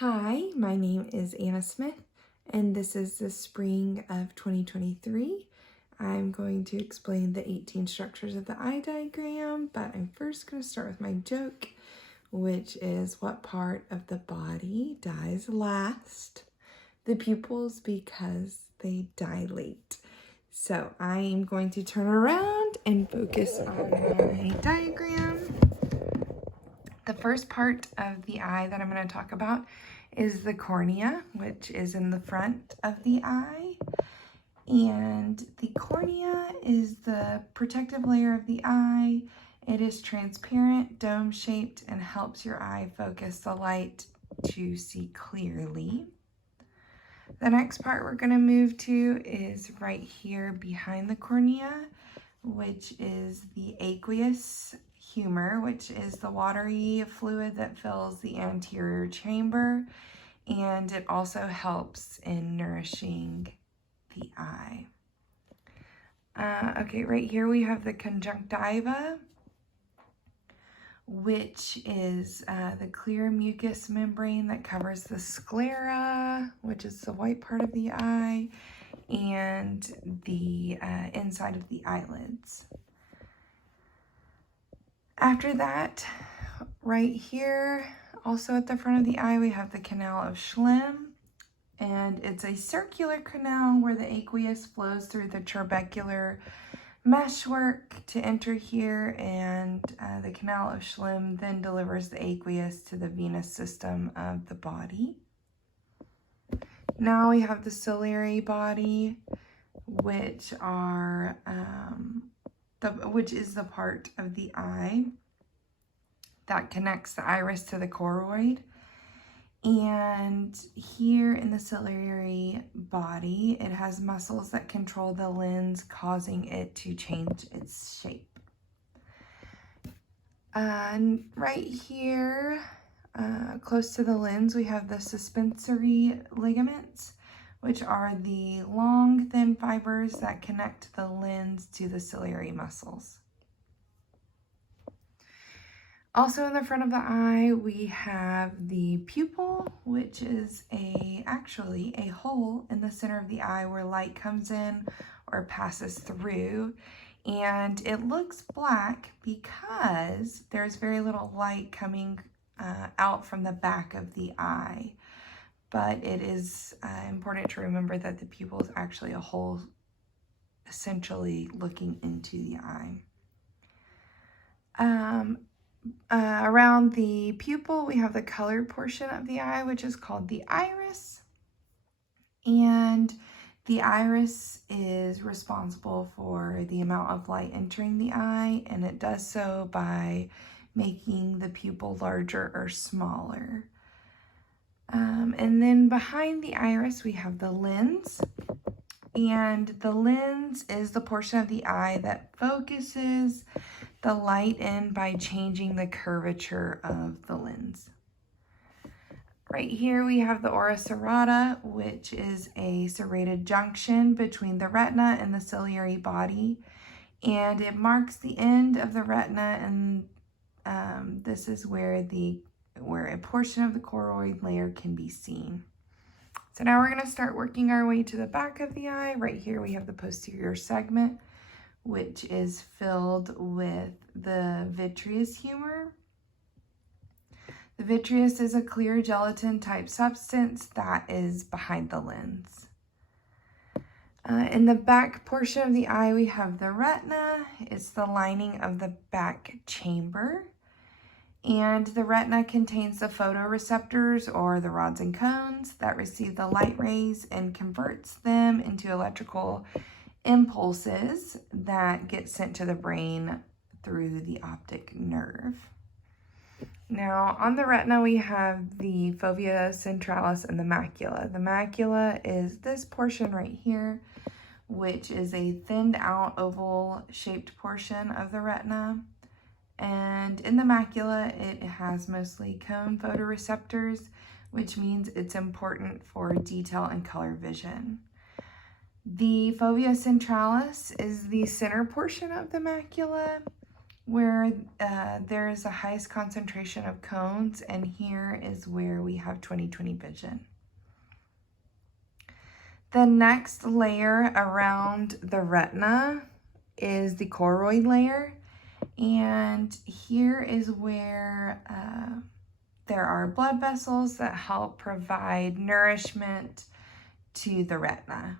Hi, my name is Anna Smith, and this is the spring of 2023. I'm going to explain the 18 structures of the eye diagram, but I'm first going to start with my joke, which is what part of the body dies last? The pupils, because they dilate. So I am going to turn around and focus on my diagram. The first part of the eye that I'm going to talk about is the cornea, which is in the front of the eye. And the cornea is the protective layer of the eye. It is transparent, dome-shaped, and helps your eye focus the light to see clearly. The next part we're going to move to is right here behind the cornea, which is the aqueous humor, which is the watery fluid that fills the anterior chamber, and it also helps in nourishing the eye. Okay, right here we have the conjunctiva, which is the clear mucous membrane that covers the sclera, which is the white part of the eye, and the inside of the eyelids. After that, right here, also at the front of the eye, we have the canal of Schlemm, and it's a circular canal where the aqueous flows through the trabecular meshwork to enter here, and the canal of Schlemm then delivers the aqueous to the venous system of the body. Now we have the ciliary body, which are which is the part of the eye that connects the iris to the choroid. And here in the ciliary body, it has muscles that control the lens, causing it to change its shape. And right here, close to the lens, we have the suspensory ligaments, which are the long, thin fibers that connect the lens to the ciliary muscles. Also in the front of the eye, we have the pupil, which is actually a hole in the center of the eye where light comes in or passes through. And it looks black because there's very little light coming out from the back of the eye. But it is important to remember that the pupil is actually a hole essentially looking into the eye. Around the pupil, we have the colored portion of the eye, which is called the iris. And the iris is responsible for the amount of light entering the eye, and it does so by making the pupil larger or smaller. And then behind the iris, we have the lens. And the lens is the portion of the eye that focuses the light in by changing the curvature of the lens. Right here we have the ora serrata, which is a serrated junction between the retina and the ciliary body, and it marks the end of the retina, and this is where a portion of the choroid layer can be seen. So now we're going to start working our way to the back of the eye. Right here we have the posterior segment, which is filled with the vitreous humor. The vitreous is a clear gelatin type substance that is behind the lens. In the back portion of the eye, we have the retina. It's the lining of the back chamber. And the retina contains the photoreceptors, or the rods and cones, that receive the light rays and converts them into electrical impulses that get sent to the brain through the optic nerve. Now, on the retina, we have the fovea centralis and the macula. The macula is this portion right here, which is a thinned out oval-shaped portion of the retina. And in the macula, it has mostly cone photoreceptors, which means it's important for detail and color vision. The fovea centralis is the center portion of the macula, where there is the highest concentration of cones, and here is where we have 20/20 vision. The next layer around the retina is the choroid layer, and here is where there are blood vessels that help provide nourishment to the retina.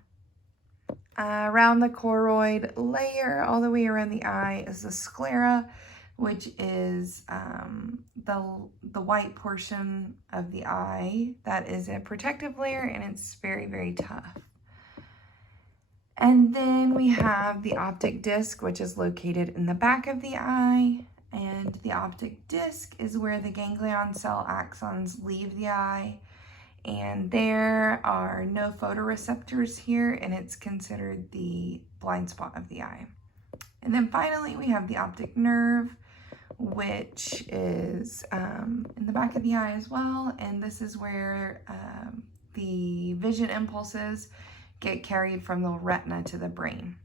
Around the choroid layer, all the way around the eye, is the sclera, which is the white portion of the eye that is a protective layer, and it's very, very tough. And then we have the optic disc, which is located in the back of the eye. And the optic disc is where the ganglion cell axons leave the eye. And there are no photoreceptors here, and it's considered the blind spot of the eye. And then finally, we have the optic nerve, which is in the back of the eye as well. And this is where the vision impulses get carried from the retina to the brain.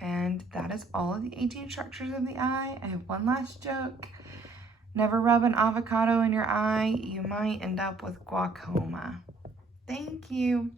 And that is all of the 18 structures of the eye. I have one last joke. Never rub an avocado in your eye. You might end up with glaucoma. Thank you.